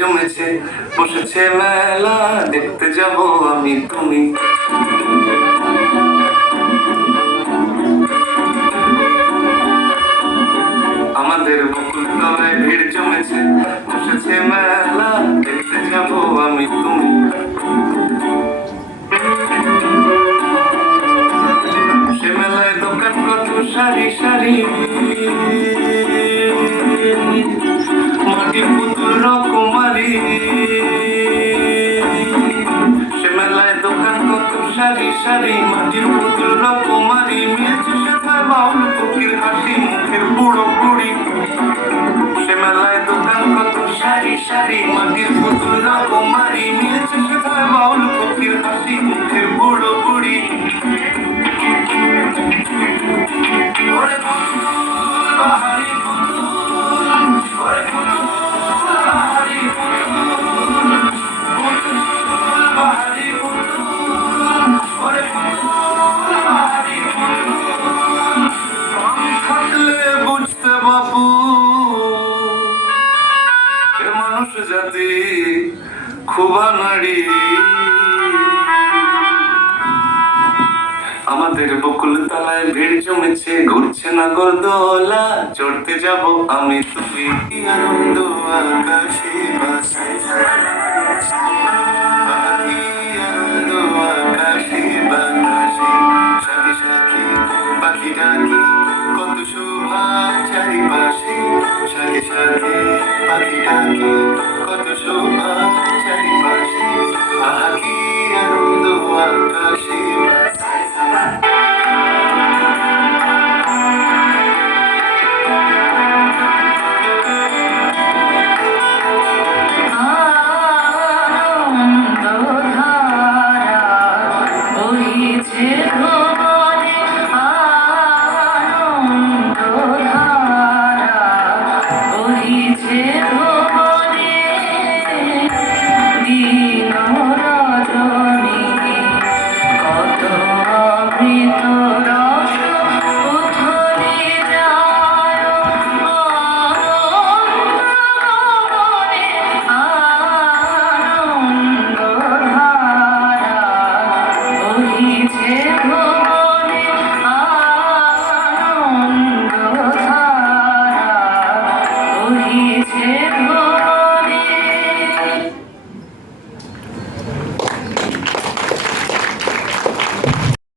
জমেছে বসেছে মেলা দেখতে যাব আমি তুমি। জমেছে বসেছে মেলা দেখতে যাব আমি তুমি সে মেলায় দোকান কত সারি সারি মাটির পুতুল রকমারি সে মেলায় দোকান কত সারি সারি মাটির পুতুল রকমারি মিলছে সেথায় বাউল সারি সারি মাটির পুতুল রকমারি মানুষ জাতি খুবা নারী। আমাদের বকুল তলায় ভিড় জমেছে, ঘুরছে নাগর দোলা চড়তে যাব আমি তুমি। আনন্দ আকাশে আনন্দ আকাশে বাতাসে, সাথে সাথে পাখি ডাকি